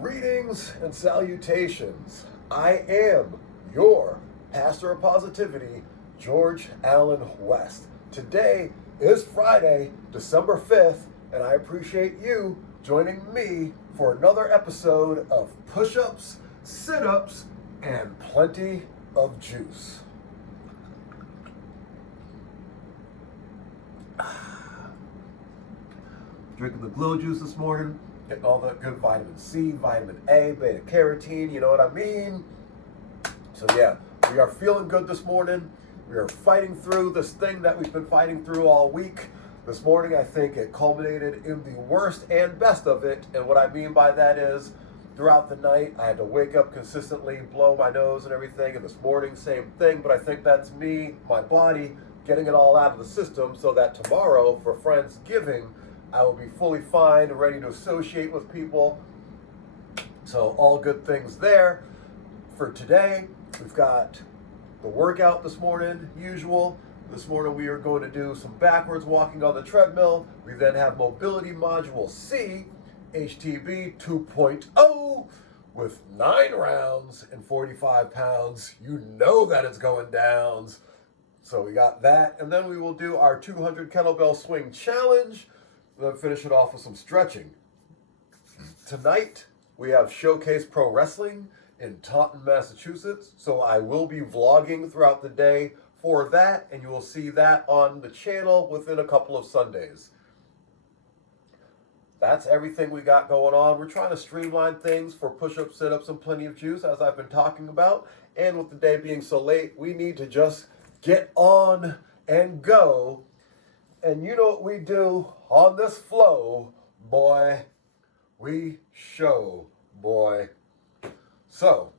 Greetings and salutations. I am your pastor of positivity, George Allen West. Today is Friday, December 5th, and I appreciate you joining me for another episode of Push-Ups, Sit-Ups, and Plenty of Juice. Drinking the Glow Juice this morning. Getting all that good vitamin C, vitamin A, beta carotene, you know what I mean? So yeah, we are feeling good this morning. We are fighting through this thing that we've been fighting through all week. This morning, I think it culminated in the worst and best of it. And what I mean by that is, throughout the night, I had to wake up consistently, blow my nose and everything. And this morning, same thing. But I think that's me, my body, getting it all out of the system so that tomorrow, for Friendsgiving, I will be fully fine and ready to associate with people. So all good things there. For today, we've got the workout this morning, usual. This morning we are going to do some backwards walking on the treadmill. We then have mobility module C, HTB 2.0, with 9 rounds and 45 pounds. You know that it's going downs. So we got that. And then we will do our 200 kettlebell swing challenge. Then finish it off with some stretching. Tonight, we have Showcase Pro Wrestling in Taunton, Massachusetts. So I will be vlogging throughout the day for that, and you will see that on the channel within a couple of Sundays. That's everything we got going on. We're trying to streamline things for push-ups, sit-ups, and plenty of juice, as I've been talking about. And with the day being so late, we need to just get on and go. And you know what we do on this flow, boy? We show, boy. So,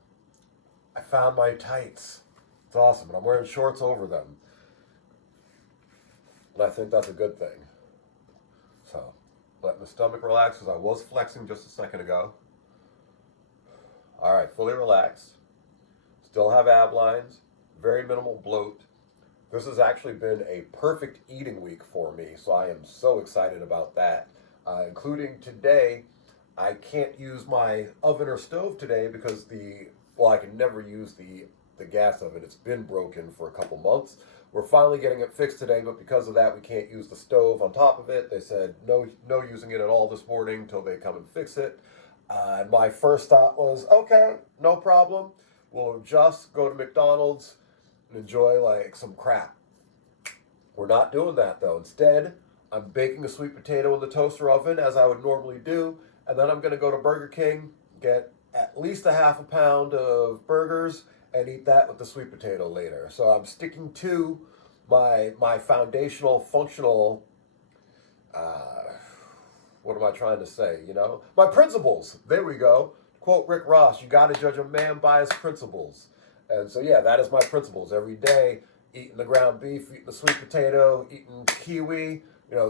I found my tights. It's awesome, and I'm wearing shorts over them. And I think that's a good thing. So, let my stomach relax, because I was flexing just a second ago. All right, fully relaxed. Still have ab lines. Very minimal bloat. This has actually been a perfect eating week for me, so I am so excited about that. Including today, I can't use my oven or stove today because I can never use the gas oven. It's been broken for a couple months. We're finally getting it fixed today, but because of that, we can't use the stove on top of it. They said no using it at all this morning until they come and fix it. And my first thought was, okay, no problem. We'll just go to McDonald's and enjoy like some crap. We're not doing that though. Instead, I'm baking a sweet potato in the toaster oven as I would normally do, and then I'm going to go to Burger King, get at least a half a pound of burgers, and eat that with the sweet potato later. So I'm sticking to my foundational, functional, what am I trying to say, My principles. There we go. Quote Rick Ross, you got to judge a man by his principles. And so, yeah, that is my principles. Every day, eating the ground beef, eating the sweet potato, eating kiwi.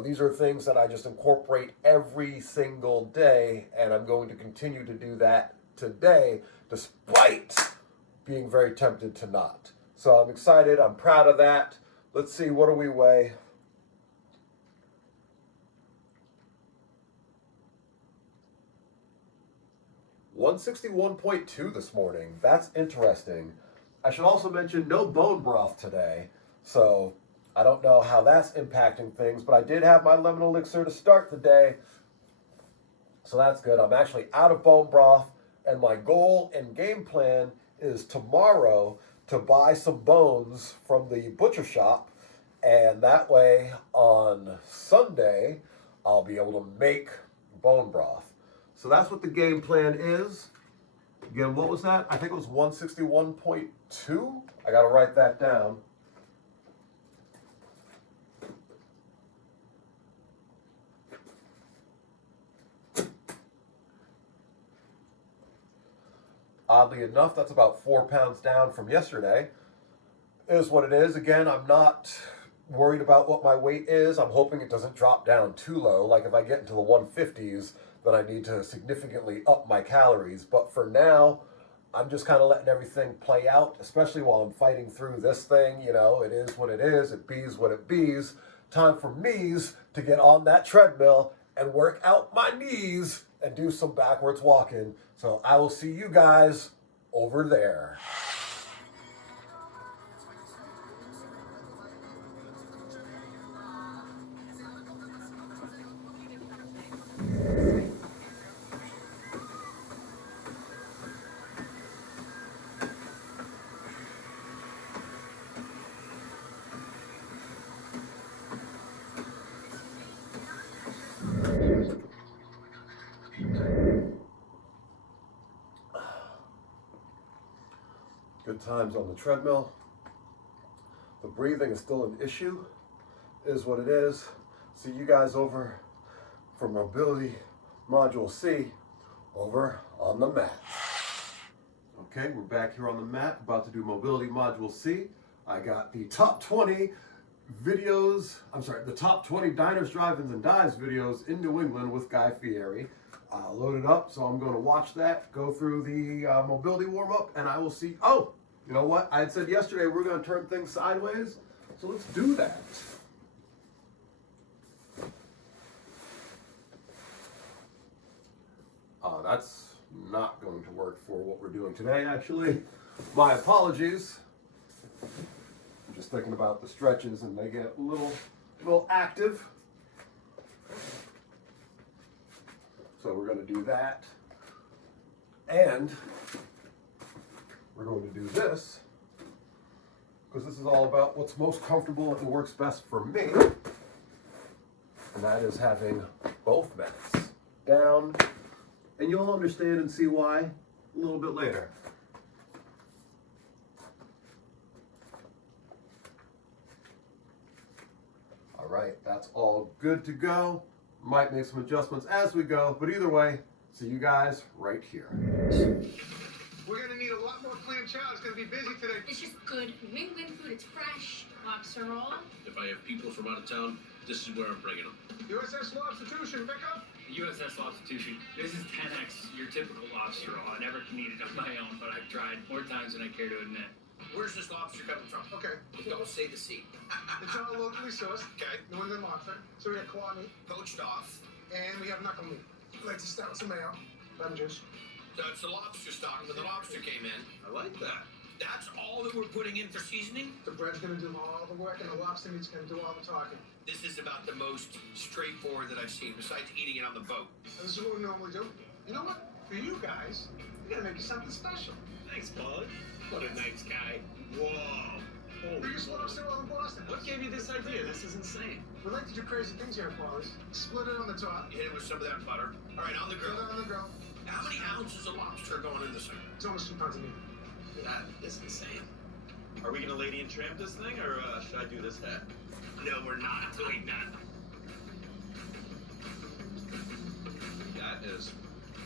These are things that I just incorporate every single day, and I'm going to continue to do that today, despite being very tempted to not. So I'm excited. I'm proud of that. Let's see, what do we weigh? $161.2 this morning. That's interesting. I should also mention no bone broth today, so I don't know how that's impacting things, but I did have my lemon elixir to start the day, so that's good. I'm actually out of bone broth, and my goal and game plan is tomorrow to buy some bones from the butcher shop, and that way on Sunday I'll be able to make bone broth. So that's what the game plan is. Again, what was that? I think it was 161.2. I got to write that down. Oddly enough, that's about 4 pounds down from yesterday. It is what it is. Again, I'm not worried about what my weight is. I'm hoping it doesn't drop down too low. Like if I get into the 150s, then I need to significantly up my calories. But for now, I'm just kind of letting everything play out, especially while I'm fighting through this thing. It is what it is. It bees what it bees. Time for me's to get on that treadmill and work out my knees and do some backwards walking. So I will see you guys over there. Good times on the treadmill. The breathing is still an issue, is what it is. See you guys over for mobility module C over on the mat. Okay, we're back here on the mat, about to do mobility module C. I got the top 20 videos, the top 20 diners, drive-ins, and dives videos in New England with Guy Fieri. Loaded up, so I'm going to watch that, go through the mobility warm-up, and I will see. Oh, you know what? I had said yesterday we're going to turn things sideways, so let's do that. That's not going to work for what we're doing today, actually. My apologies. I'm just thinking about the stretches, and they get a little active. So we're going to do that, and we're going to do this, because this is all about what's most comfortable and works best for me, and that is having both mats down, and you'll understand and see why a little bit later. All right, that's all good to go. Might make some adjustments as we go, but either way, see you guys right here. We're gonna need a lot more clam chowder. It's gonna be busy today. It's just good New England food. It's fresh. Lobster roll. If I have people from out of town, this is where I'm bringing them. USS Lobstitution, pick up. USS Lobstitution. This is 10x your typical lobster roll. I never can eat it on my own, but I've tried more times than I care to admit. Where's this lobster coming from? Okay. Don't say the sea. It's all locally sourced. Okay. New England lobster. So we have claw meat, Poached off. and we have knuckle meat. We like to start with some mayo, lemon juice. So it's the lobster stock when the lobster came in. I like that. That's all that we're putting in for seasoning? The bread's gonna do all the work, and the lobster meat's gonna do all the talking. This is about the most straightforward that I've seen, besides eating it on the boat. This is what we normally do. You know what? For you guys, we gotta make you something special. Thanks, bud. What a nice guy. Whoa. Biggest lobster roll in Boston. What gave you this idea? This is insane. We like to do crazy things here at Paula's. Split it on the top. You hit it with some of that butter. All right, on the Put it grill. on the grill. How many ounces of lobster going in this thing? It's almost 2 pounds of meat. That is insane. Are we gonna lady and tramp this thing, or should I do this hat? No, we're not doing that. That is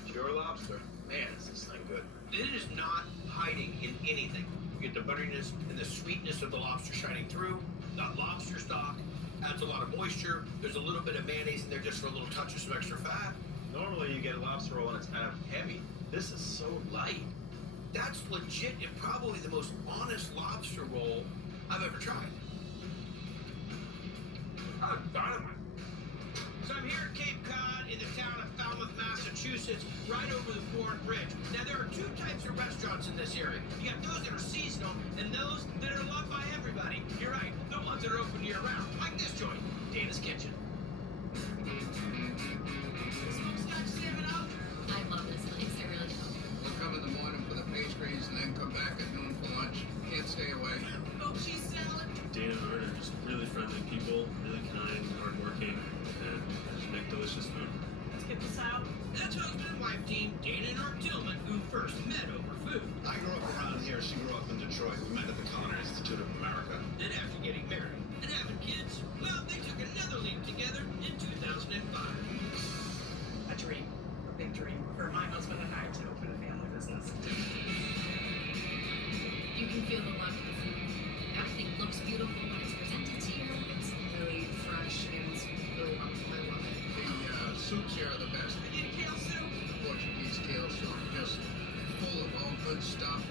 pure lobster. Man, is this thing good. It is not hiding in anything. You get the butteriness and the sweetness of the lobster shining through. That lobster stock adds a lot of moisture. There's a little bit of mayonnaise in there just for a little touch of some extra fat. Normally you get a lobster roll and it's kind of heavy. This is so light. That's legit and probably the most honest lobster roll I've ever tried. Oh, dynamite. So I'm here at Cape Cod in the town of Falmouth, Massachusetts, right over the Bourne Bridge. Now, there are 2 types of restaurants in this area. You got those that are seasonal and those that are loved by everybody. You're right, the ones that are open year-round, like this joint, Dana's Kitchen. Smokestack salmon out. I love this place. I really do. We'll come in the morning for the pastries and then come back at noon for lunch. Can't stay away. Oh, cheese salad. Dan and Art are just really friendly people, really kind, hardworking, and just make delicious food. Let's get this out. That's husband and wife team, Dana and Art Tillman, who first met over food. I grew up around here. She grew up in Detroit. We met at the Culinary Institute of America. Then after getting married and having kids, well, they took another leap together in 2005. A dream, a big dream for my husband and I to open a family business. You can feel the love of the food. Everything looks beautiful when it's presented to you. It's really fresh and it's really wonderful. I love it. The soups here are the best. I get kale soup. Portuguese kale soup, just full of all good stuff.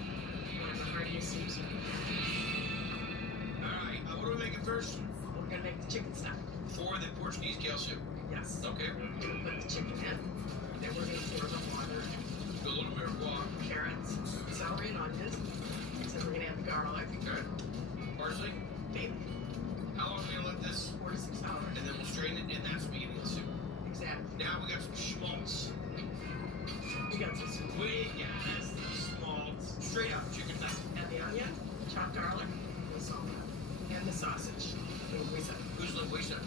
One of the heartiest soups you can have. All right, what are we making first? We're gonna make the chicken stock. For the Portuguese kale soup. Yes. Okay. We're gonna put the chicken in. Then we're gonna We got small, straight up chicken thigh. And the onion, chopped garlic, and salt. And the sausage. Linguiça. Who's Linguiça?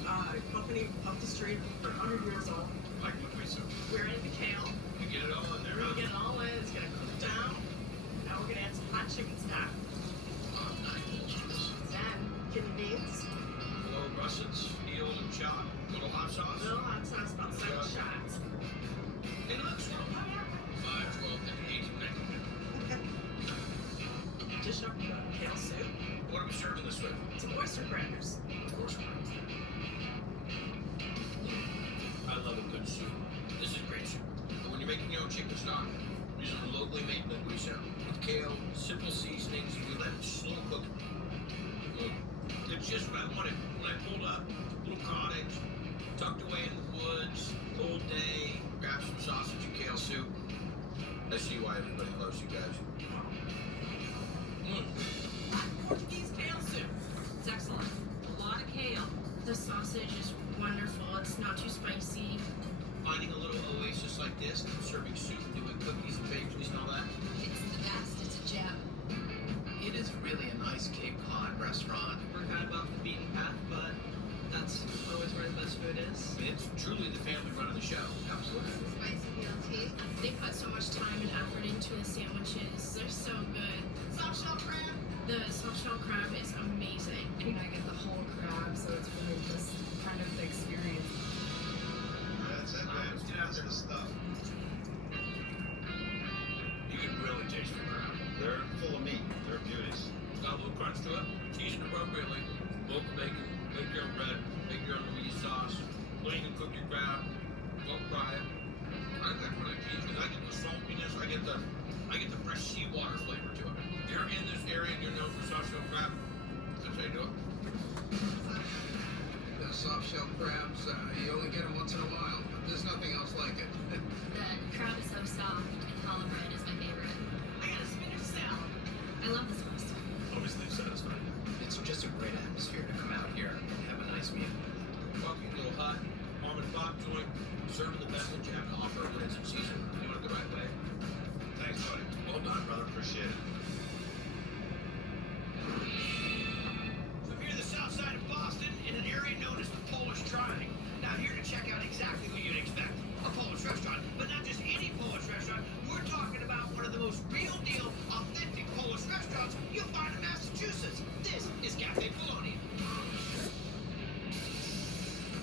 Company up the street, for 100 years old. Like Linguiça. We're in the kale. You get it all in there, We're huh? gonna get it all in. It's gonna cook down. Now we're gonna add some hot chicken stock. Oh, nice. Then kidney beans. Little russets, peeled and chopped. Little hot sauce. Little hot sauce, about 7 shots. Hey, look, swirl. 5, 12, and 8, 9. Dish up the kale soup. What are we serving this with? Some oyster crackers. Of course. I love a good soup. This is great soup. But when you're making your own chicken stock, using locally made linguiça with kale, simple seasonings, you let it slow cook. It's just what I wanted when I pulled up. Little cottage, tucked away in the woods, cold day, grab some sausage and kale soup. I see why everybody loves you guys. Portuguese kale soup. It's excellent. A lot of kale. The sausage is wonderful. It's not too spicy. Finding a little oasis like this, serving soup, doing cookies and bakeries and all that. It's the best. It's a gem. It is really a nice Cape Cod restaurant. We're kind of off the beaten path, but that's always where the best food is. It's truly the family running the show. Absolutely. Spicy BLT. They put so much time and effort into the sandwiches. They're so good. Soft shell crab. The soft shell crab is amazing. And I get the whole crab, so it's really just kind of the experience. That's it, man. Let's get out there. That's the stuff. You can really taste the crab. They're full of meat. They're beauties. It's got a little crunch to it. Seasoned appropriately. Local bacon, make your own bread, make your own Louise sauce. Clean and cook your crab. Don't fry it. I like when I cheese because I get the saltiness. I get the fresh seawater flavor to it. If you're in this area and you're known for soft shell crab, that's how you do it. The soft shell crabs, you only get them once in a while, but there's nothing else like it. The crab is so soft, and challah bread is my favorite. I got a spinach salad. I love this restaurant. Obviously satisfying. It's just a great atmosphere to come out here and have a nice meal. Walking little hut, mom and pop joint, serving the best that you have to offer when it's in season. Doing it the right way. Thanks, buddy. Well done, brother. Appreciate it. So here the south side of Boston, in an area known as the Polish Triangle. Now here to check out exactly what you'd expect. A Polish restaurant, but not just any Polish restaurant. We're talking about one of the most real deal, authentic Polish restaurants you'll find in Massachusetts. This is Cafe Polonia.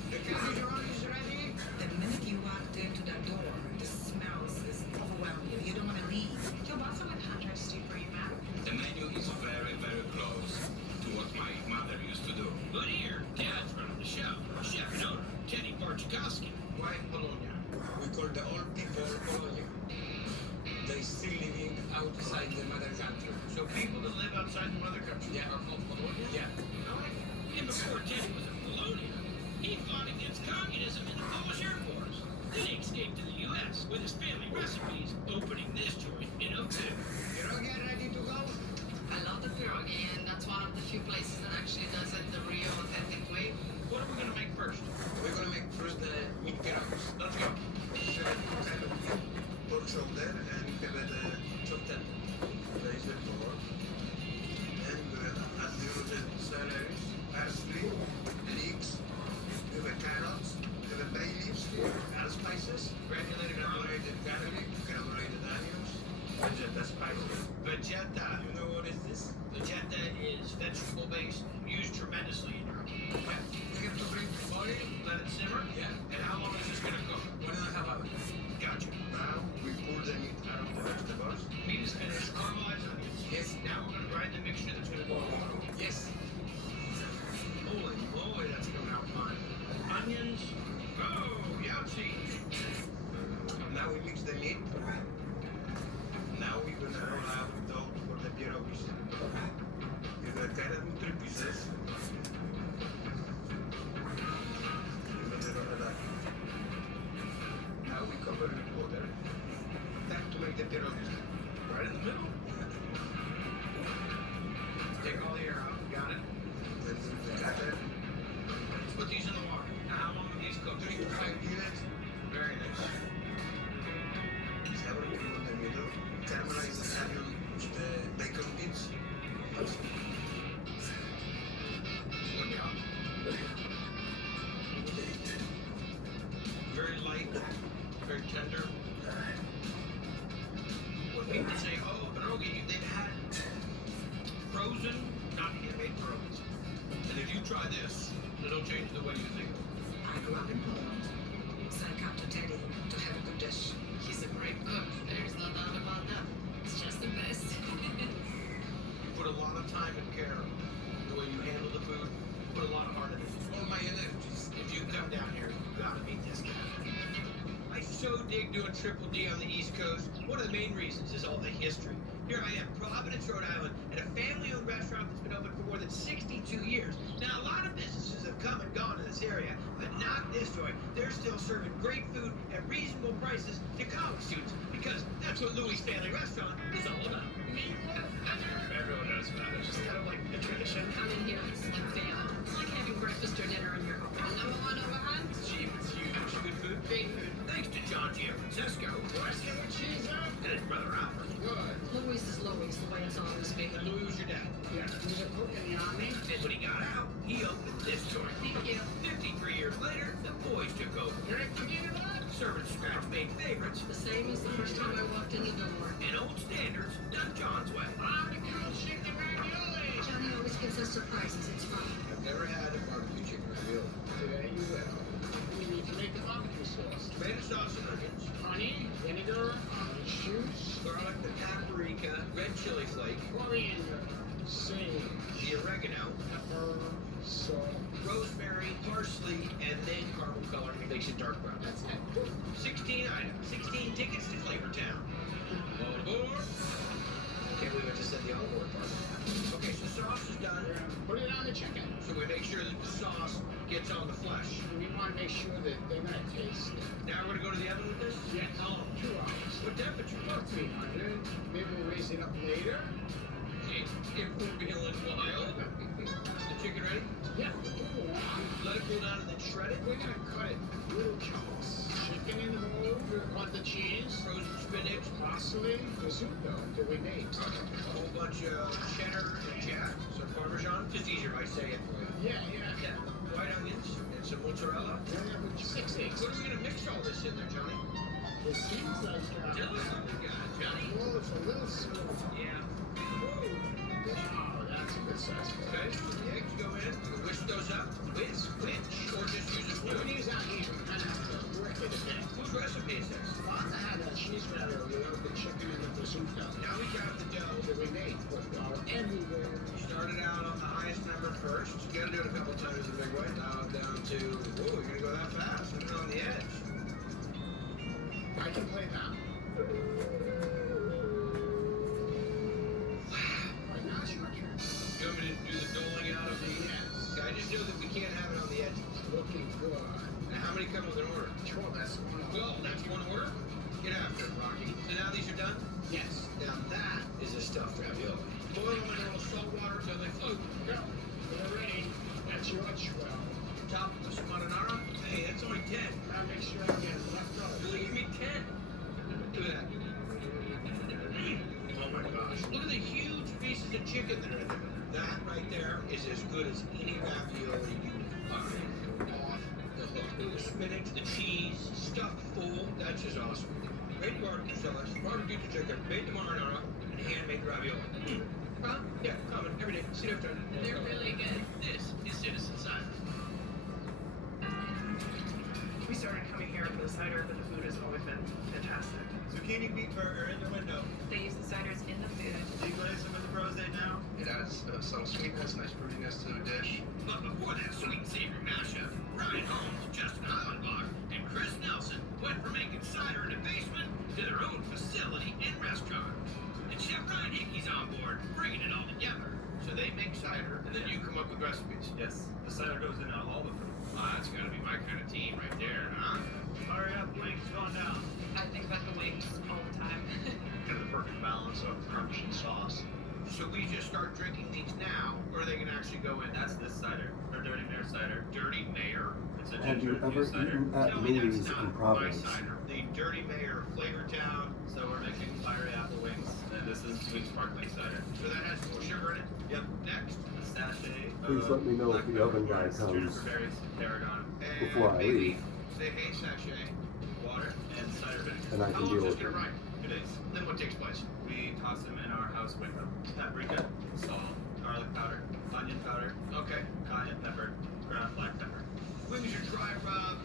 The cabbage is ready. The minute you walked into the door, the smells is overwhelming. You don't want to leave. Kielbasa with hot dry stew for you, ma'am. The menu is very, very close to what my mother used to do. But here, Dad's running the show. Chef and owner, Teddy Barchikowski. Why Polonia? We call the old people Polonia. They still living outside the mother country. So people that live outside the mother country are called Polonia? Yeah. And before Teddy was in Polonia, he fought against communism in the Polish Air Force. Then he escaped to the U.S. with his family recipes, opening this joint in 02. Pierogi ready to go? I love the pierogi, and that's one of the few places that actually does it the real authentic way. What are we going to make first? We're gonna make first the meat pierogies. Let's go. Kind of pork shoulder and give it a chopped tender. Place it for. And we're gonna add the roasted celery, parsley, leeks, give it carrots, give it bay leaves, add spices, Granulated garlic. granulated garlic, granulated onions, vegeta spices. Vegeta. You know what is this? Vegeta is vegetable based, used tremendously in Europe. Yeah. You have to bring oil. Let it simmer. Yeah. And how long is this going to cook? 1.5 hours. Gotcha. Now we pour the meat out of the vegetables. Meat is finished. Caramelized onions. Yes. Now we're going to grind the mixture that's going to go along. Yes. Holy moly, that's coming out fine. Onions. Oh, yahtzee. Now we mix the meat. Now we're gonna roll out dough for the pierogies. You're gonna cut it in 3 pieces. You're gonna roll it up. Now we cover it with water. Time to make the pierogies. Right in the middle. Take all the air out. Got it. Then the cutter. Let's put these in the water. Now, how long will these cook? 3 to 5 minutes. Very nice. Separate in the middle. Try this. It'll change the way you think. I grew up in Poland. Sent out to Teddy to have a good dish. He's a great cook. There's no doubt about that. It's just the best. You put a lot of time and care in the way you handle the food. Put a lot of heart in it. All my energies. If you come down here, you gotta meet this guy. I so dig doing Triple D on the East Coast. One of the main reasons is all the history. Here I am, Providence, Rhode Island, at a family-owned restaurant that's been open for more than 62 years. Now, a lot of businesses have come and gone in this area, but not this joint. They're still serving great food at reasonable prices to college students, because that's what Louis' Family Restaurant is all about. Everyone knows about it. It's just kind of like a tradition. Come in here, it's like family. It's like having breakfast or dinner in your home. Number one overhand. It's cheap, it's huge, good food, great food. Thanks to John Gianfrancesco, and his brother Alfred. Louis is Louis, the way it's always been. And Louis was your dad. Yeah, he was a cook in the army. And when he got out, he opened this joint. Thank you. 53 years later, the boys took over. Serving scratch-made favorites The same as the first time I walked in the door. and old standards done John's way. Johnny always gives us surprises. It's fun. I've never had a barbecue chicken ravioli. Today you will. We need to make the barbecue sauce. Tomato sauce and onions, Honey, vinegar, orange juice, garlic, the paprika, red chili flake, coriander, sage, the oregano, pepper, salt. rosemary, parsley, and then caramel coloring makes it dark brown. That's it. 16 items, 16 tickets to Flavor Town. All aboard. Can't believe I just said the all aboard part. Okay, so sauce is done. We're gonna put it on the chicken. So we make sure that the sauce gets on the flesh. We want to make sure that they're gonna taste it. Now we're gonna go to the oven with this? Yeah, 2 hours. What temperature? About 300. Maybe we'll raise it up later. If we're feeling wild. The chicken ready? Yeah, cool. Let it cool down and then shred it. We're gonna cut it little chunks. Chicken in the bowl. We're gonna cut the cheese, Frozen spinach. parsley, prosciutto that we made. A whole bunch of cheddar and jack. Some Parmesan. Just easier if I say it. Yeah. Yeah. White onions and some mozzarella. Then we have 6 eggs. What are we gonna mix all this in there, Johnny? It seems like Tell us something, Johnny. well, it's a little slow. Yeah. Wow, that's a good size. Okay. The eggs go in. We whisk those up. Whisk. Or just use a When spoon. we use our hand, we kind of have to work it a bit. Whose recipe is this? Father had a cheese ravioli with the chicken and the prosciutto Now we got the dough. that we made. Put flour everywhere. Started out on the highest number first. You gotta do it a couple times the big way. Now down to, whoa, you're gonna go that fast. Put it on the edge. I can play that. Right now it's your turn. You want me to do the doling out of the? Yes. Okay, I just know that we can't have it on the edges. Looking good. Now, how many come with an order? Sure, that's one of them. Well, that's one order. Get after it, Rocky. So now these are done? Yes. Now that is a stuffed ravioli. Boil them in a little salt water until they float. Go. We're ready. That's your 12. Top with some marinara. Hey, that's only 10. Now make sure I get left over. Really, give me 10. Look at that. Oh my gosh. Look at the huge pieces of chicken that are in there. That right there is as good as any ravioli you find. Off the hook. The spinach, the cheese, stuffed full. That's just awesome. Made barbecue sauce, barbecue chicken, made the marinara, and handmade ravioli. Huh? Yeah, common, every day. See you after. They're really good. This is Citizen Cider. We started coming here for the cider, but the food has always been fantastic. Zucchini beef burger in the window. They use the ciders in the food. Deglaze them with the rosé now. It adds subtle sweetness, nice fruitiness to the dish. But before that sweet and savory mashup, Ryan Holmes, Justin Hollenbach, and Chris Nelson went from making cider in the basement to their own facility and restaurant. And Chef Ryan Hickey's on board, bringing it all together. So they make cider, and then you come up with recipes. Yes, the cider goes in all the food. Wow, that's gotta be my kind of team right there, huh? Hurry up, wings going down. I think about the wings all the time. Kind of the perfect balance of crunch and sauce. So we just start drinking these now, or are they gonna actually go in? That's this cider, or Dirty Mayor cider. Dirty Mayor. It's a Have you ginger ever infused cider. eaten at Tell me Louis that's in not Providence? my cider. The Dirty Mayor Flavor Town. So we're making fiery apple wings, and this is sweet sparkling cider. So that has more sugar in it? Yep. Next. A sachet Please of let me know if black the oven guy peppercorns, comes juniper berries, tarragon, And before I maybe leave. say, hey, sachet, water. and cider vinegar. And I How can long deal is with this it. gonna ride? 2 days. Then what takes place? We toss them in our house window. Paprika, salt, garlic powder, onion powder, Okay. cayenne pepper, ground black pepper. Wings are dry, Rob.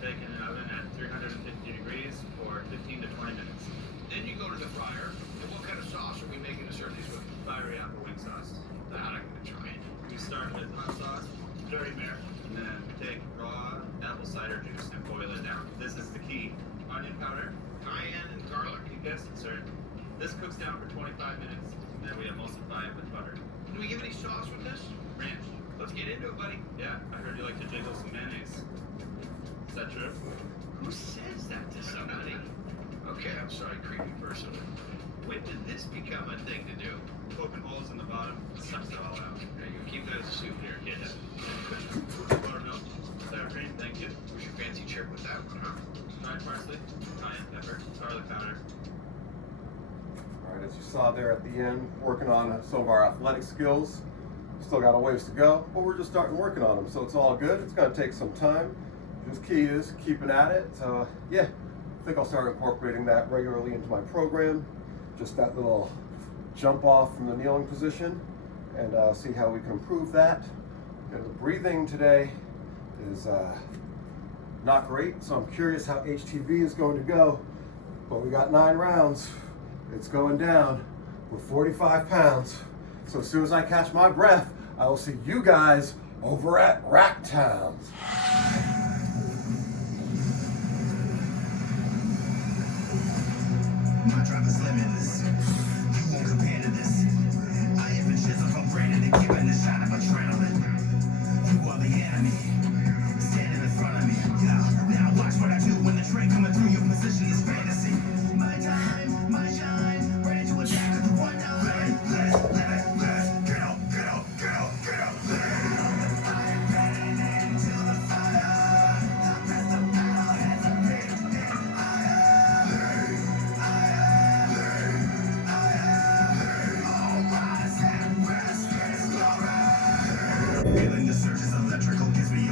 Bake in an oven at 350 degrees for 15 to 20 minutes. Then you go to the fryer. And what kind of sauce are we making to serve these with? Fiery apple wing sauce. That I'm gonna try it. We start with hot sauce, dirty mare, and then take raw apple cider juice and boil it down. This is the key. Onion powder, Cayenne and garlic. you guessed it, sir. This cooks down for 25 minutes. Then we emulsify it with butter. Do we give any sauce with this? Ranch. Let's get into it, buddy. Yeah, I heard you like to jiggle some mayonnaise. Is that true? Who says that to somebody? Okay, I'm sorry, creepy person. When did this become a thing to do? Poking holes in the bottom, sucks it all out. There you go. Keep that as a souvenir, kid. Buttermilk, sour cream, thank you. Where's your fancy trick with that one, huh? Fried parsley, cayenne pepper, garlic powder. All right, as you saw there at the end, working on some of our athletic skills. Still got a ways to go, but we're just starting working on them, so it's all good. It's gonna take some time. Just key is keeping at it. Yeah, I think I'll start incorporating that regularly into my program. Just that little jump off from the kneeling position, and see how we can improve that. And the breathing today is not great, so I'm curious how HTV is going to go. But we got 9 rounds. It's going down. We're 45 pounds. So as soon as I catch my breath, I will see you guys over at Rack Towns. My drive is limitless. You won't compare to this. I have been chiseled from granite and given the shot of adrenaline. You are the enemy, standing in front of me. Now watch what I do when the train coming through your position is fantasy. My time, my shine, ready to attack with the 1-9. Let's get up, get up, get up, get up. I am getting into the fire. The best of battle has a big feeling the surge is electrical, gives me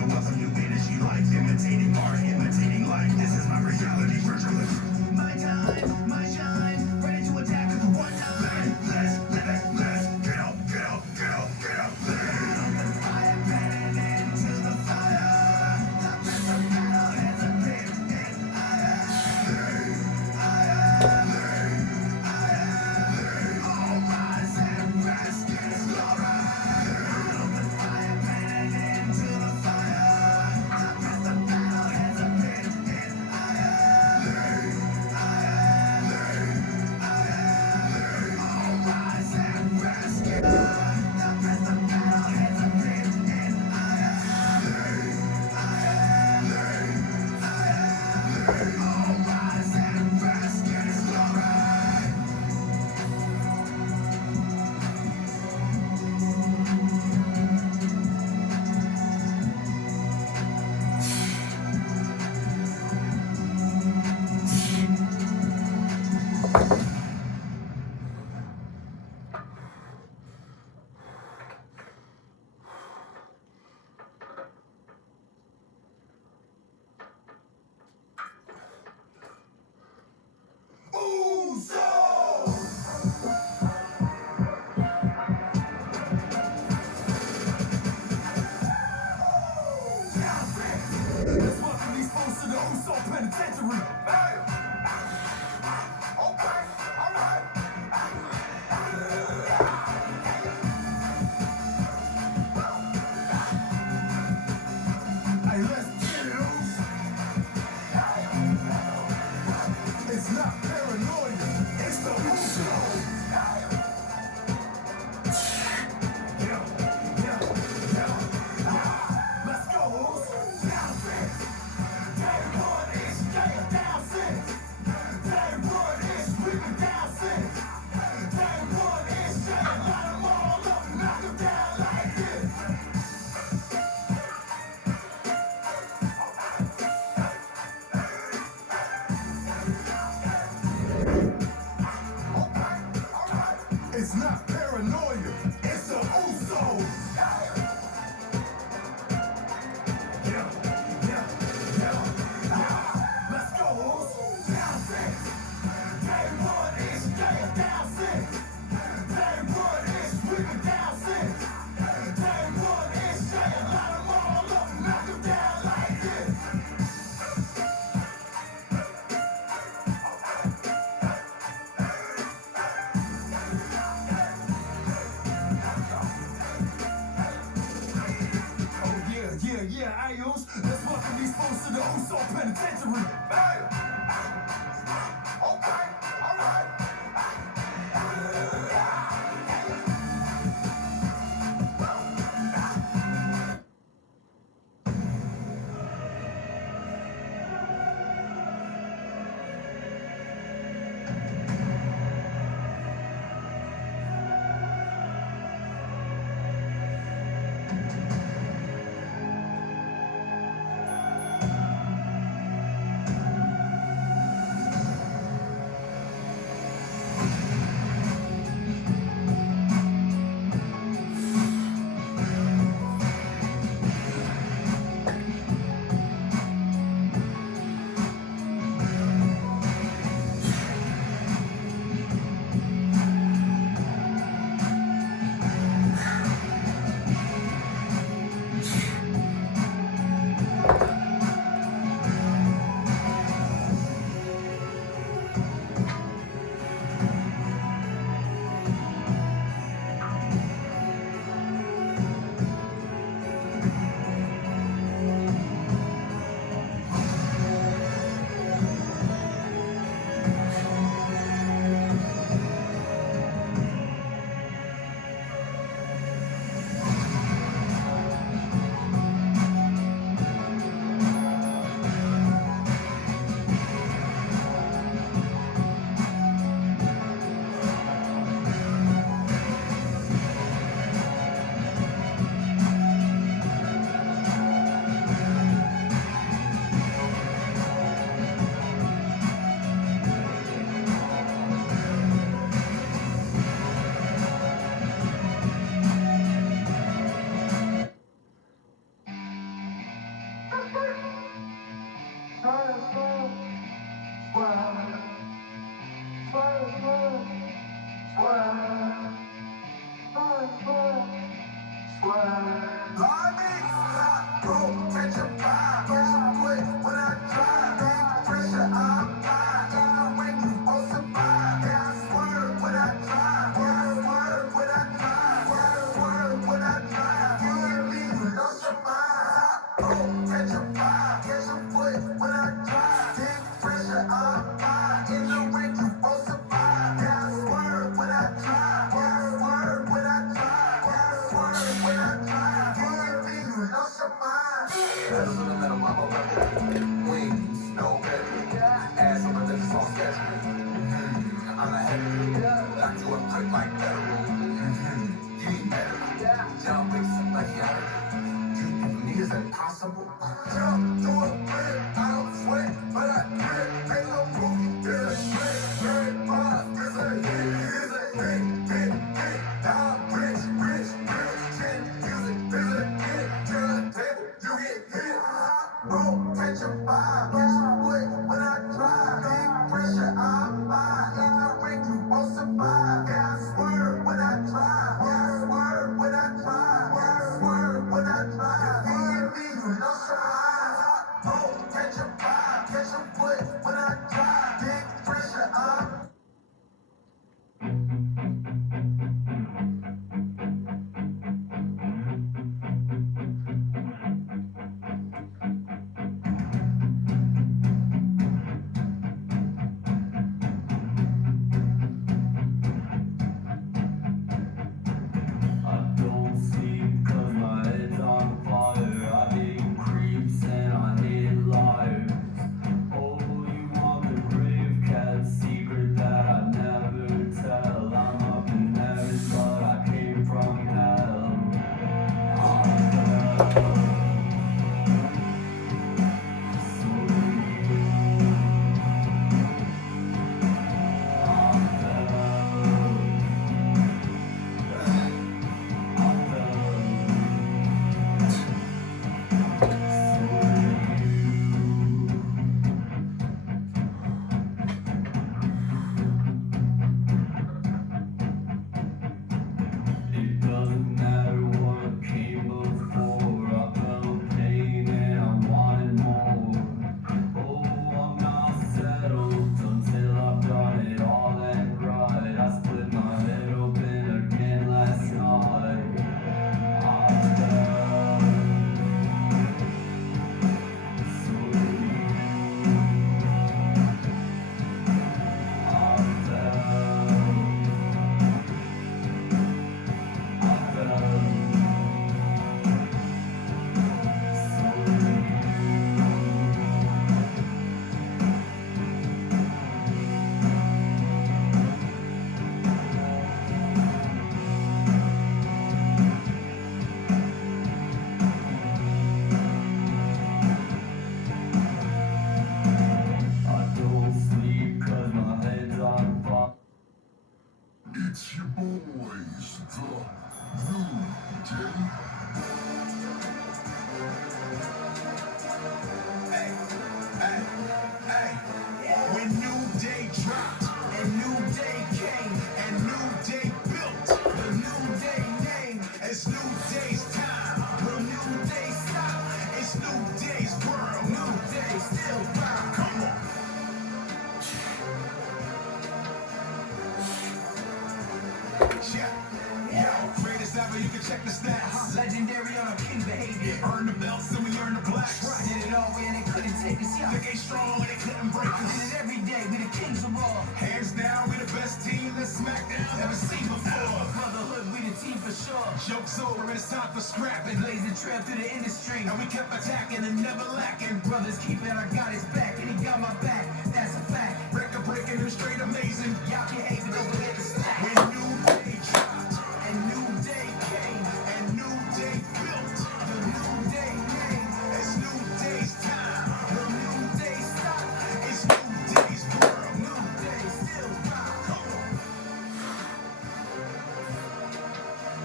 Joke's over, it's time for scrapping. Blazing trail through the industry, and we kept attacking and never lacking. Brothers keep it, I got his back, and he got my back. That's a fact. Record breaking and straight amazing. Y'all can hate, but don't forget the stack. When new day dropped, and new day came, and new day built, the new day came. It's new day's time. The new day stop. It's new day's world. New day still rock. Come on.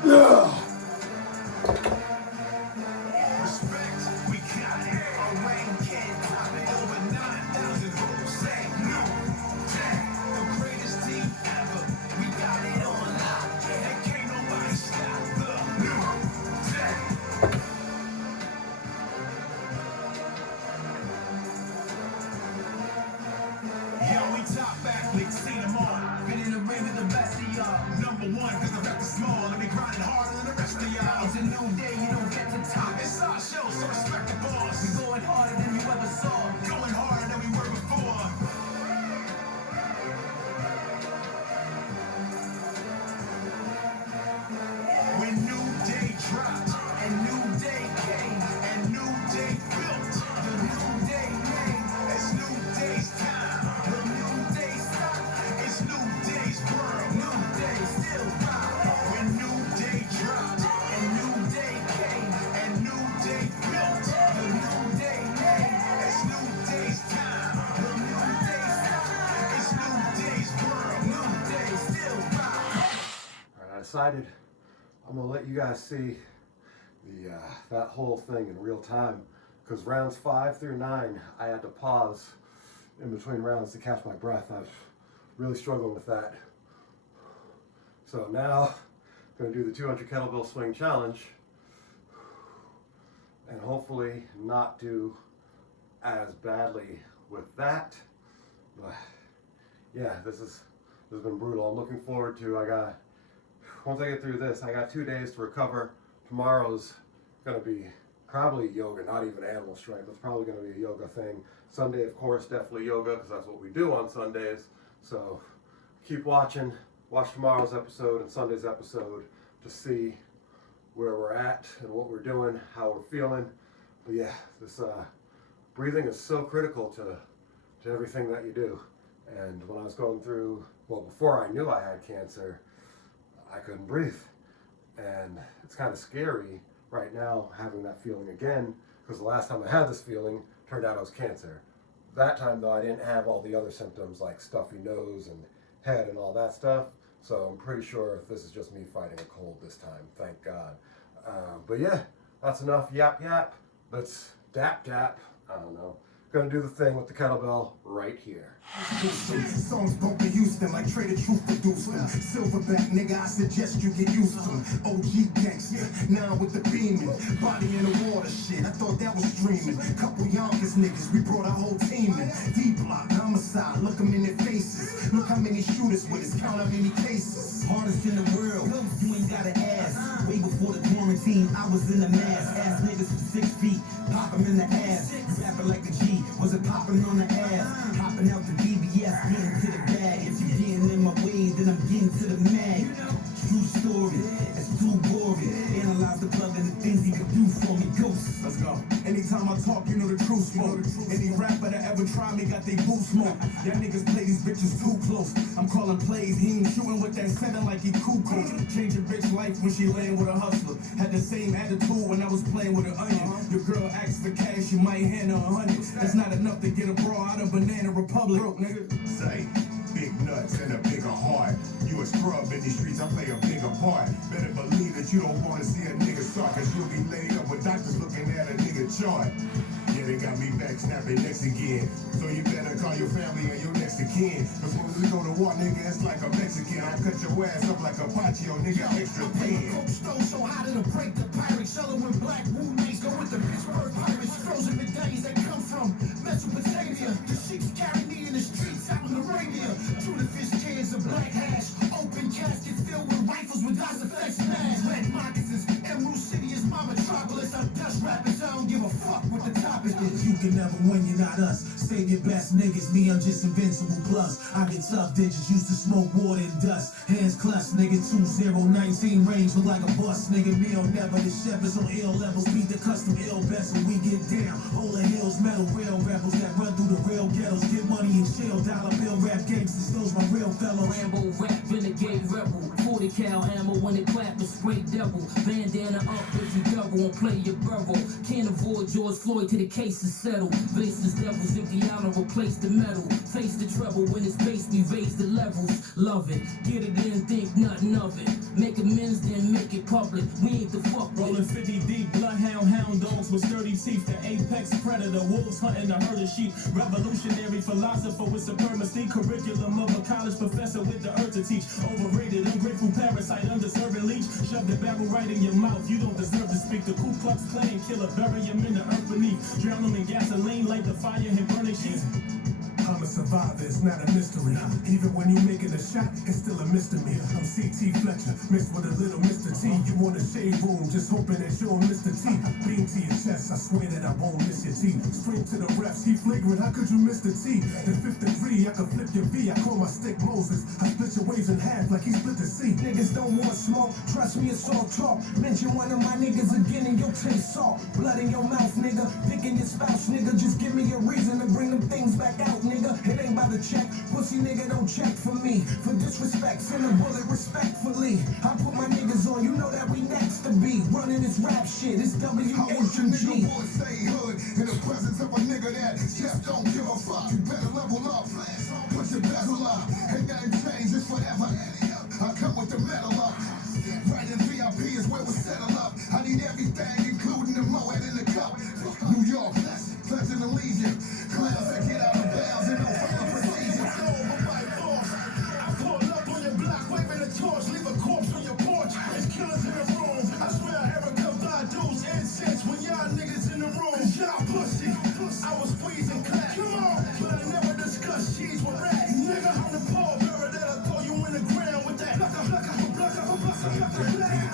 Yeah. Over 9,000 votes say new day. The greatest team decided I'm gonna let you guys see that whole thing in real time, because rounds 5 through 9 I had to pause in between rounds to catch my breath. I was really struggling with that. So now I'm gonna do the 200 kettlebell swing challenge and hopefully not do as badly with that. But yeah, this has been brutal. I'm looking forward to, once I get through this, I got 2 days to recover. Tomorrow's gonna be probably yoga, not even animal strength. It's probably gonna be a yoga thing. Sunday, of course, definitely yoga, because that's what we do on Sundays. So keep watching. Watch tomorrow's episode and Sunday's episode to see where we're at and what we're doing, how we're feeling. But yeah, this breathing is so critical to everything that you do. And when I was going through, well, before I knew I had cancer, I couldn't breathe. And it's kind of scary right now having that feeling again, because the last time I had this feeling turned out it was cancer. That time though, I didn't have all the other symptoms like stuffy nose and head and all that stuff. So I'm pretty sure this is just me fighting a cold this time, thank God. But yeah, that's enough yap yap. Let's dap dap. I don't know. Gonna do the thing with the kettlebell right here. Songs bump in Houston like Trader Truth produced them. Silverback nigga, I suggest you get used to them. OG gangster, now with the beaming. Body in the water shit, I thought that was streaming. Couple Yonkers niggas, we brought our whole team in. D-block, homicide, look them in their faces. Look how many shooters with us, count how many cases. Hardest in the world, you ain't gotta ask. Way before the quarantine, I was in the mask. Ass niggas for 6 feet, pop them in the ass. Rapping like a G, was it popping on the ass? Hopping out the BBS, getting to the bag. If you getting in my way, then I'm getting to the mag. True story, it's too boring. Analyze the plug and the things he can do for me. Ghost, let's go. Anytime I talk, you know the truth smoke. Any rapper that ever tried me got they boot smoke. Y'all niggas play these bitches too close. I'm calling plays, he ain't shooting with that setting like he cuckoo. Change a bitch life when she laying with a hustler. Had the same attitude when I was playing with an onion. Your girl asks for cash, you might hand her 100. That's not enough to get a bra out of Banana Republic. Broke, nigga. Say, big nuts and a bigger heart. You a scrub in these streets, I play a bigger part. Better believe that you don't want to see a nigga start, cause you'll be laid up with doctors looking at a nigga chart. Yeah, they got me back snapping necks again. So you better call your family and your next of kin. Cause when we go to war, nigga, it's like a Mexican. I cut your ass up like a Pacho, nigga, extra thin. Coke stove so hot it'll break the pirate. Shelling with black roommates, go with the Pittsburgh Pirates. Frozen medallions that come from Mesopotamia. The sheets carry me in the streets out in Arabia. Tuna fish cans of black hash. Open caskets filled with rifles with DOS effects smash. Red moccasins, Emerald City is my metropolis. I'm Dutch rappers, I don't give a fuck what the topic is. You can never win, you're not us. Save your best niggas, me, I'm just invincible plus. I get tough digits, used to smoke water and dust. Hands clutched, nigga, 2019 range look like a bus, nigga. Meal never, the shepherds on ill levels. Beat the custom ill best when we get down. Holding hills, metal real rebels that run through the real ghettos. Get money and chill, dollar bill rap gangsters, those my real fellows. Rambo rap, renegade rebel. 40 cal ammo when it clap and spray devil. Bandana up if you double and play your burrow. Can't avoid George Floyd till the case is settled. Baseless devils empty out and replace the metal. Face the treble when it's bass, we raise the levels. Love it, get it in, think nothing of it. Make amends, then make it public. We ain't the fuck with Rolling 50 deep, bloodhound, hound dogs with sturdy teeth. The apex predator, wolves hunting a herd of sheep. Revolutionary philosopher with supremacy. Curriculum of a college professor with the urge to teach. Overrated, ungrateful parasite, undeserving leech. Shove the barrel right in your mouth, you don't deserve to speak. The Ku Klux Klan killer, bury him in the earth beneath. Drown him in gasoline, light the fire and burning sheets. I'm a survivor, it's not a mystery. Even when you making a shot, it's still a misdemeanor. I'm CT Fletcher, mixed with a little Mr. T. You want a shade room, just hoping that you're Mr. T. Beam to your chest, I swear that I won't miss your teeth. Scream to the refs, he flagrant, how could you miss the T? The fifth degree, I could flip your V, I call my stick Moses. I split your waves in half like he split the sea. Niggas don't want smoke, trust me, it's all talk. Mention one of my niggas again and you'll taste salt. Blood in your mouth, nigga, dick in your spouse, nigga. Just give me a reason to bring them things back out, nigga. It ain't about the check, pussy nigga don't check for me. For disrespect, send a bullet respectfully. I put my niggas on, you know that we next to be. Running this rap shit, it's WH&G. I want your nigga boy say hood in the presence of a nigga that just don't give a fuck. You better level up, put your bezel up. Ain't nothing changed, it's forever. I come with the metal up.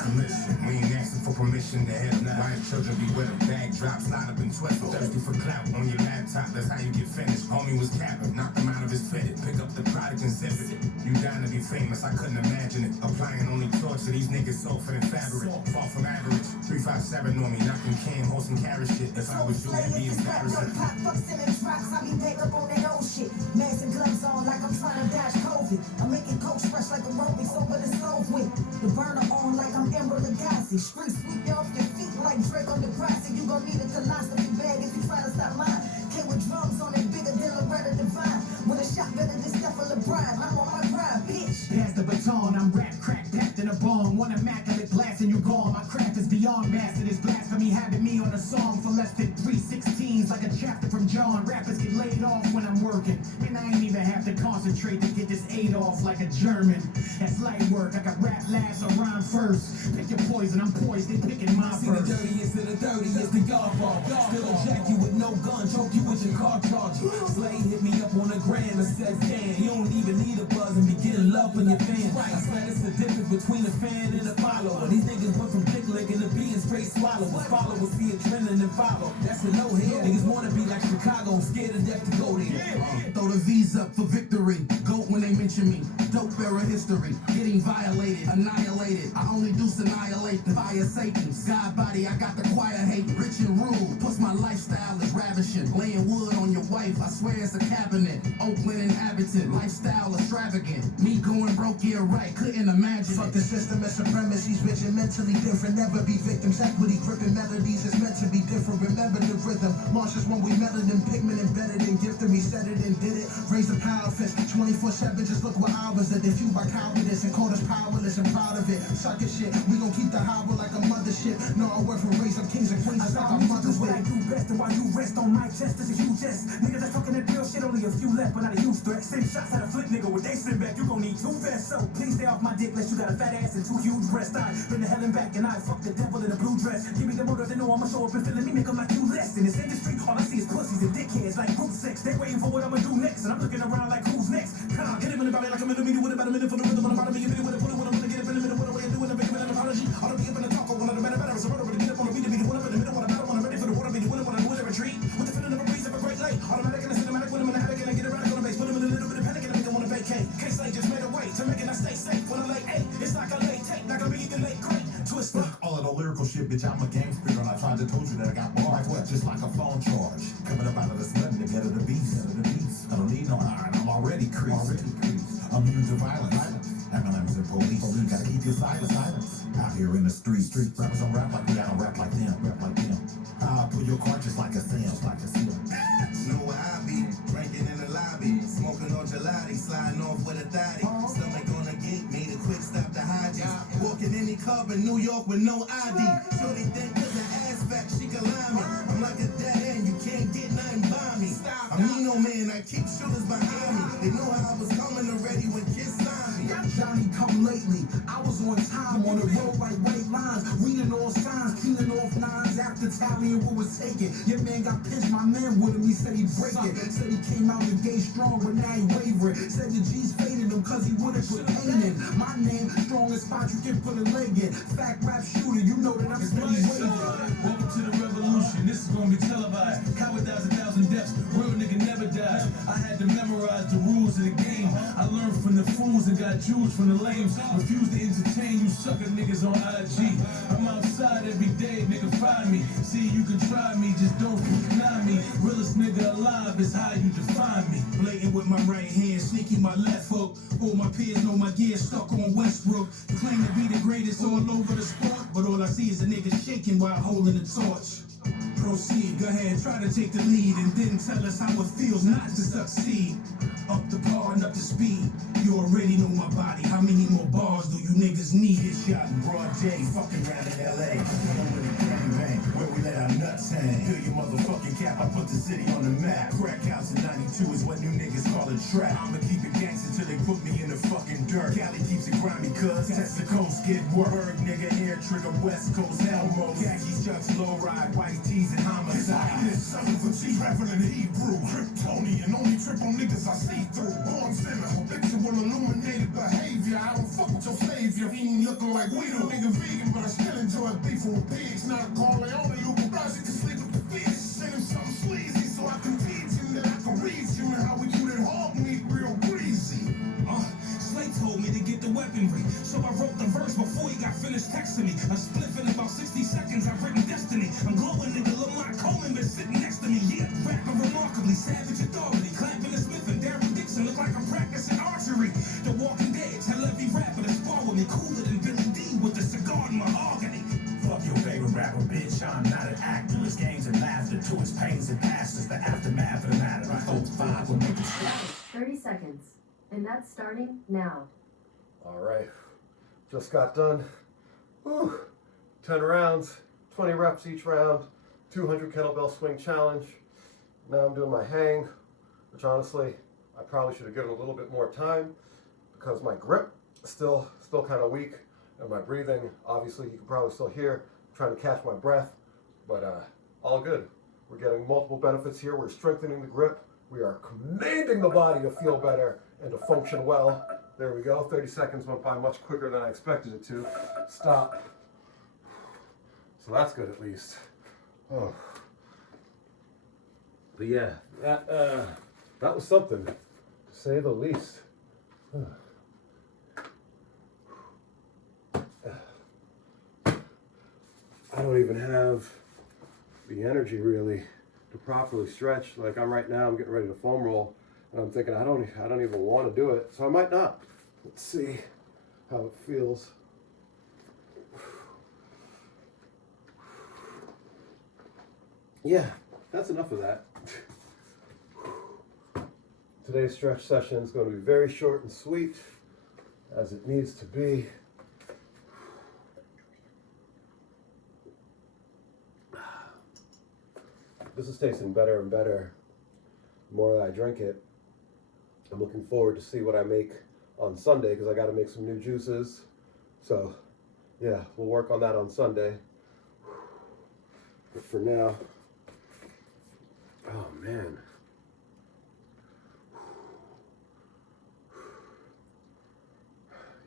Commission. We ain't asking for permission to head up. Wife, children be with them. Bag drops, line up and twist. Thirsty for clout on your laptop. That's how you get finished. Homie was capping, knocked him out of his fitted. Pick up the product and zip it. You dying to be famous, I couldn't imagine it. Applying only torture, these niggas softer than fabric. Fall from average. 357 on me, knocking can, horse and carry shit. If I was you, it'd be embarrassing. Pop, fuck selling drops, I be back up on that old shit. Masks and gloves on like I'm trying to dodge COVID. I'm making coach fresh like aerobics over the stove with the burner on like I'm Emerald Lagasse. Street sweep you off your feet like Drake on the grass. And you gon' need a colostomy bag if you try to stop mine. Came with drums on it bigger than Loretta Devine. With a shot better than Stephen LeBron. I'm on my grind, bitch. Pass the baton, I'm rap crack, packed in a bone. One immaculate blast and you gone. My craft is beyond master. This blasphemy having me on a song for less than 3/16 like a chapter from John. Rappers get laid off when I'm working. And I ain't even have to concentrate to get this 8 off like a German. That's light work. I got rap last or rhyme first. Pick your poison, I'm poised, they picking my See verse. the dirtiest of the dirty is the Godfather. Still attack you with no gun, choke you with your car charger. Slay hit me up on the gram and says, damn, you don't even need a buzz and be getting love from your fans. I said it's the difference between a fan and a follower. These niggas went from dick licking to being straight swallowers. Followers see it trending and follow. That's a no here. Niggas wanna be like Chicago, I'm scared to death to go there. Throw the V's up for victory. Goat when they mention me. Dope era history. Getting violated, annihilated. I only do annihilate the fire Satan's. God body, I got the choir hating. Rich and rude. Plus my lifestyle is ravishing. Laying wood on your wife, I swear it's a cabinet. Oakland inhabitant, lifestyle extravagant. Me going broke, yeah right, couldn't imagine. Fuck the system and supremacy's rich and mentally different. Never be victims, equity gripping melodies is meant to be different. Remember the rhythm. Marches when we melanin, pigment embedded and gifted. We said it and did it. Raise a power fist 24/7. Just look what I was. That they fueled by cowardice and called us powerless and proud of it. Suck it shit. We gon' keep the harbor like a mothership. No, I work for raise up kings and queens. It's like our mothers what I do best, and while you rest on my chest is a huge S. Niggas that's talking that real shit, only a few left, but not a huge threat. Send shots at a flick nigga when they send back, you gon' need 2 vests. So please stay off my dick, unless you got a fat ass and 2 huge breasts. I've been to hell and back, and I fuck the devil in a blue dress. Give me the motive, they know I'ma show up and feeling me, make them like you less. In this industry, all I see is pussies and dickheads like group sex. They waiting for what I'ma do next, and I'm looking around like who's next. Come on, get him in the body like I'm in the meeting with about a minute for the rhythm on the bottom of your video with a bullet when I'm gonna get up in the middle with a way of doing a big man apology. Ought to be up in the talk, one of the better, so I'm ready to get up on the beat to be the one up in the middle, when I'm battle, when I'm ready for the water, be the winner, when I do it, retreat. With the feeling of a breeze of a great light, automatic and a cinematic, when I'm in the attic and I get around on the base, put them in a little bit of panic and I make them wanna vacate. Case ain't just made a way to making us stay safe. When I lay 8, it's like a late take, not gonna be even late great. Twist up. All of the lyrical shit, bitch, I'm a game spitter and I tried to told you that I got bars. Like what? Just like a phone charge. Coming up out of the sudden to get of the beast. I don't need no iron, I'm already creased. Immune to violence. M&M's and police. Gotta keep your silence. Out here in the street. Rappers don't rap like me, I don't rap like them. I'll pull your card just like a Sam. Know where I be, drinking in the lobby, smoking on gelati, sliding off with a thotty. Stomach gonna get me, the quick stop the hygiene. Walking any club in New York with no ID. So they think cause the ass fat, she can lie me. I'm like a dead end, you can't get nothing by me. I mean no man, I keep shooters behind me. They know how I was coming already when kids signed me. Johnny come lately, I was on time on the road like white lines, reading all signs, cleaning off nines after tallying what was taken. Your man got pinched, my man with him, he said he break it. Said he came out the gate strong, but now he wavering. Said the G's faded him cause he wouldn't put pain in. My name, strongest spot you can put a leg in. Fact rap shooter, you know that I'm steady waving. Welcome to the revolution, this is gonna be televised. Coward dies 1,000 deaths, real nigga never dies. I had to memorize the rules of the game. I learned from the fools and got jewels from the lames. Refuse to entertain you sucker niggas on IG. I'm outside every day, nigga, find me. See, you can try me, just don't deny me. Realest nigga alive is how you define me. Blatant with my right hand, sneaky my left hook. All my peers know my gear stuck on Westbrook. Claim to be the greatest all over the sport, but all I see is a nigga shaking while holding the torch. Proceed, go ahead, try to take the lead and then tell us how it feels not to succeed. Up the bar and up to speed. You already know my body. How many more bars do you niggas need? Get shot in broad day, fucking around in LA. Over the gangbang, where we let our nuts hang. Fill your motherfucking cap, I put the city on the map. Crack house in 92 is what new niggas call a trap. I'ma keep it gangster till they put me in the fucking dirt. Cali keeps it grimy cuz that's the coast get work. Berg nigga, air trigger, west coast, Elmo. Khakis, chucks, low ride, white tees and homicide. This something for cheap, rapping in Hebrew. Kryptonian, only trip on niggas I see through. Born sinner, habitual illuminated behavior. I don't fuck with your savior. beef, your heen looking like we do. Nigga vegan, but I still enjoy beefing with pigs. Not a Corleone, Luca Brasi can sleep with the fish. Send him something sleazy so I can teach him that I can reach him and how we do that hog meat real greasy. Slay told me to get the weaponry, so I wrote the verse before he got finished texting me. A spliff in about 60 seconds, I've written destiny. I'm glowing, nigga, Lamont Coleman been sitting next to me. Yeah, rapping remarkably, savage authority. Clapping the Smith and Darryl Dixon, look like I'm practicing archery. The Walking Dead, tell every rapper to spar with me. Cooler than Billy D with the cigar and mahogany. Fuck your favorite rapper, bitch, I'm not an actor. It's games and laughter to its pains and passes. The aftermath of the matter. I hope 5 will make it stop. 30 seconds. And that's starting now. All right, just got done. Whew. 10 rounds, 20 reps each round, 200 kettlebell swing challenge. Now I'm doing my hang, which honestly, I probably should have given a little bit more time because my grip is still kind of weak, and my breathing, obviously you can probably still hear, I'm trying to catch my breath, but all good. We're getting multiple benefits here. We're strengthening the grip. We are commanding the body to feel better and to function well. There we go. 30 seconds went by much quicker than I expected it to. Stop. So that's good at least. Oh. But yeah, that was something, to say the least. I don't even have the energy really to properly stretch. Like right now, I'm getting ready to foam roll, and I'm thinking I don't even want to do it, so I might not. Let's see how it feels. Yeah, that's enough of that. Today's stretch session is going to be very short and sweet, as it needs to be. This is tasting better and better the more that I drink it. I'm looking forward to see what I make on Sunday because I got to make some new juices. So, yeah, we'll work on that on Sunday. But for now, oh man.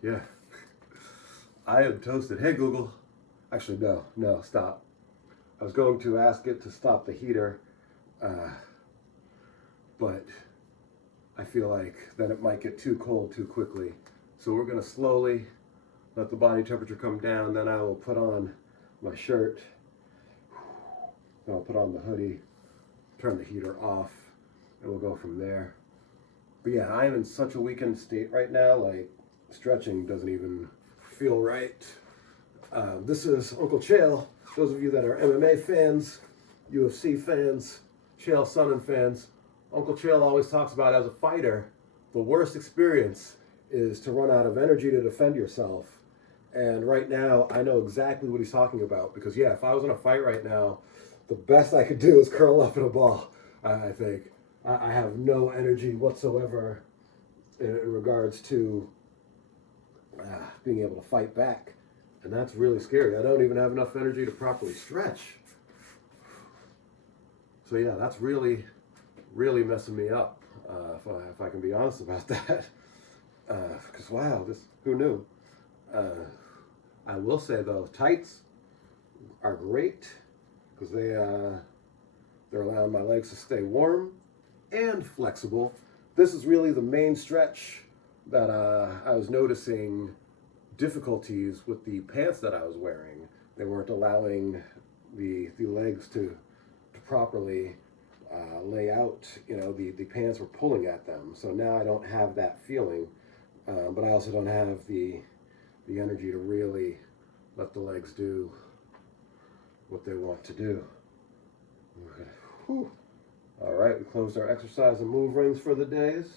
Yeah, I am toasted. Hey Google. Actually, no, stop. I was going to ask it to stop the heater, but I feel like then it might get too cold too quickly. So we're gonna slowly let the body temperature come down, then I will put on my shirt, then I'll put on the hoodie, turn the heater off, and we'll go from there. But yeah, I am in such a weakened state right now, like stretching doesn't even feel right. This is Uncle Chael. Those of you that are MMA fans, UFC fans, Chael Sonnen fans, Uncle Chael always talks about as a fighter, the worst experience is to run out of energy to defend yourself. And right now, I know exactly what he's talking about because yeah, if I was in a fight right now, the best I could do is curl up in a ball, I think. I have no energy whatsoever in regards to being able to fight back. And that's really scary. I don't even have enough energy to properly stretch. So yeah, that's really, really messing me up, if I can be honest about that. Because wow, who knew? I will say though, tights are great because they're allowing my legs to stay warm and flexible. This is really the main stretch that I was noticing difficulties with the pants that I was wearing. They weren't allowing the legs to properly lay out. You know, the pants were pulling at them. So now I don't have that feeling, but I also don't have the energy to really let the legs do what they want to do. Whew. All right, we closed our exercise and move rings for the days.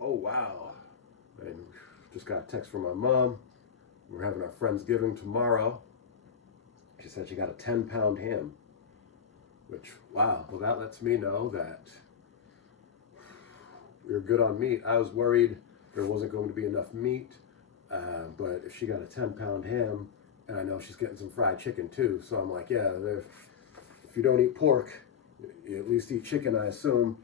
Oh wow. And just got a text from my mom. We're having our Friendsgiving tomorrow. She said she got a 10-pound ham, which, wow, well that lets me know that we're good on meat. I was worried there wasn't going to be enough meat, but if she got a 10-pound ham, and I know she's getting some fried chicken too, so I'm like, yeah, if you don't eat pork, you at least eat chicken, I assume,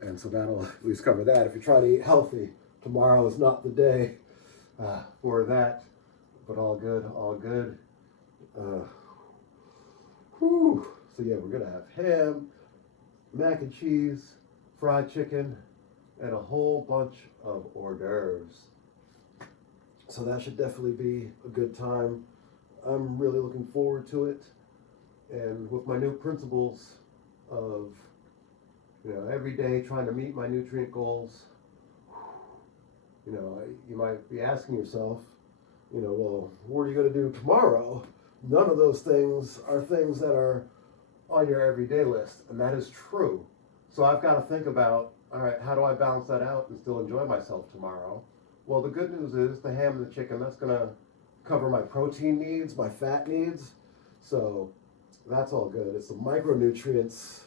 and so that'll at least cover that. If you're trying to eat healthy, tomorrow is not the day. for that. But all good, all good. Whew. So yeah, we're gonna have ham, mac and cheese, fried chicken, and a whole bunch of hors d'oeuvres. So that should definitely be a good time. I'm really looking forward to it. And with my new principles of, every day trying to meet my nutrient goals, you might be asking yourself, well, what are you going to do tomorrow? None of those things are things that are on your everyday list, and that is true. So I've got to think about, all right, how do I balance that out and still enjoy myself tomorrow? Well, the good news is the ham and the chicken, that's going to cover my protein needs, my fat needs. So that's all good. It's the micronutrients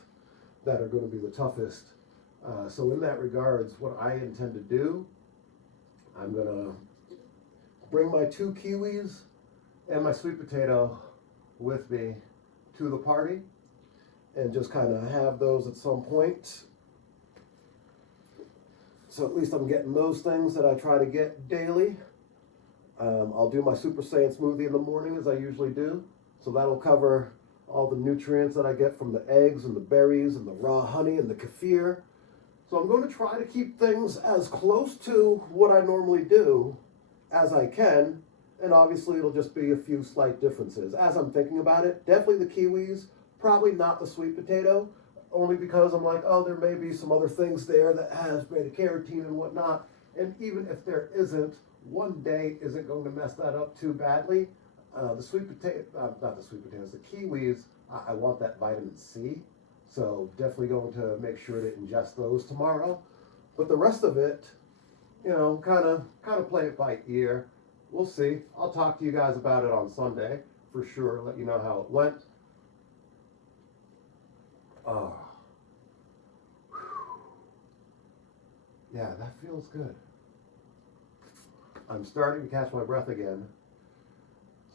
that are going to be the toughest. So in that regards, what I intend to do, I'm going to bring my 2 kiwis and my sweet potato with me to the party and just kind of have those at some point. So at least I'm getting those things that I try to get daily. I'll do my Super Saiyan smoothie in the morning as I usually do. So that'll cover all the nutrients that I get from the eggs and the berries and the raw honey and the kefir. So I'm going to try to keep things as close to what I normally do as I can. And obviously it'll just be a few slight differences. As I'm thinking about it, definitely the kiwis, probably not the sweet potato, only because I'm like, oh, there may be some other things there that has beta-carotene and whatnot. And even if there isn't, one day isn't going to mess that up too badly. The sweet potato, not the sweet potatoes, the kiwis, I want that vitamin C. So definitely going to make sure to ingest those tomorrow. But the rest of it, kind of play it by ear. We'll see. I'll talk to you guys about it on Sunday for sure. Let you know how it went. Yeah, that feels good. I'm starting to catch my breath again.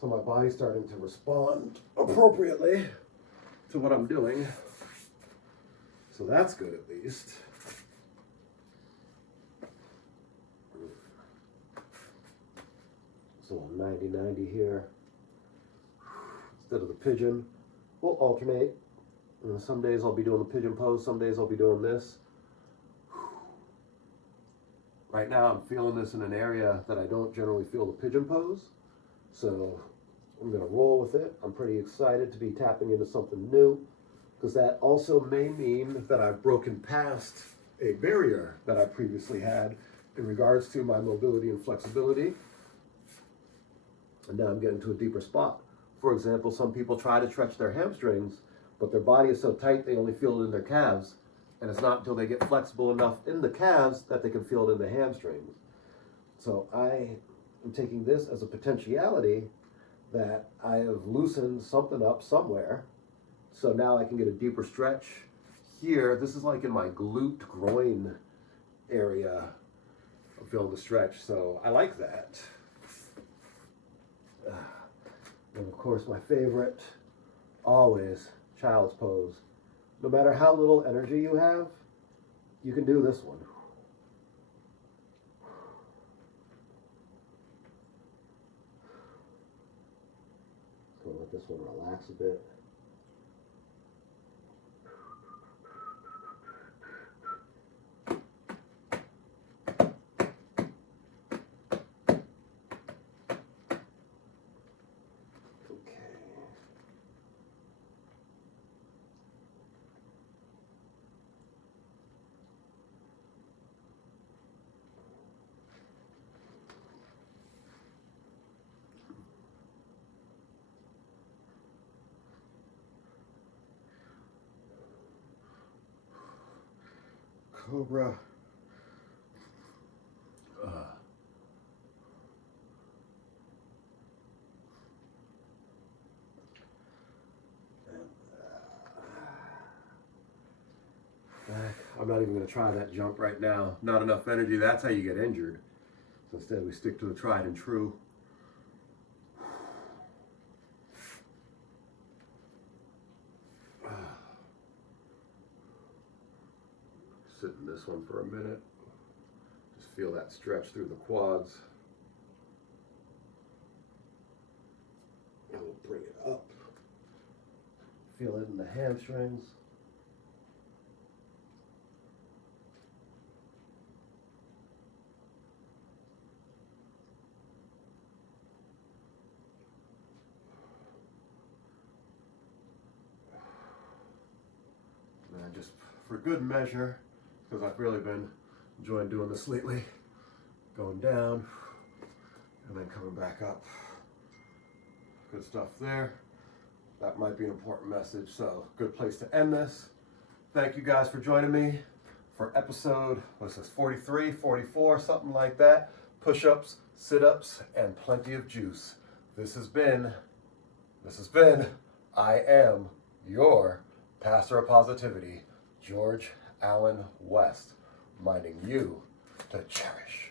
So my body's starting to respond appropriately to what I'm doing. So that's good at least. So 90-90 here. Instead of the pigeon, we'll alternate. Some days I'll be doing the pigeon pose, some days I'll be doing this. Right now I'm feeling this in an area that I don't generally feel the pigeon pose. So I'm going to roll with it. I'm pretty excited to be tapping into something new, because that also may mean that I've broken past a barrier that I previously had in regards to my mobility and flexibility. And now I'm getting to a deeper spot. For example, some people try to stretch their hamstrings, but their body is so tight they only feel it in their calves. And it's not until they get flexible enough in the calves that they can feel it in the hamstrings. So I am taking this as a potentiality that I have loosened something up somewhere. So now I can get a deeper stretch here. This is like in my glute groin area. I'm feeling the stretch, so I like that. And of course, my favorite, always, child's pose. No matter how little energy you have, you can do this one. So let this one relax a bit. Cobra. I'm not even going to try that jump right now. Not enough energy. That's how you get injured. So instead we stick to the tried and true. Sit in this one for a minute. Just feel that stretch through the quads. Now we'll bring it up. Feel it in the hamstrings. And just for good measure, because I've really been enjoying doing this lately, going down and then coming back up. Good stuff there. That might be an important message, so good place to end this. Thank you guys for joining me for episode, what's this, 43, 44, something like that. Push-ups, sit-ups, and plenty of juice. This has been, I am your pastor of positivity, George Allen West, reminding you to cherish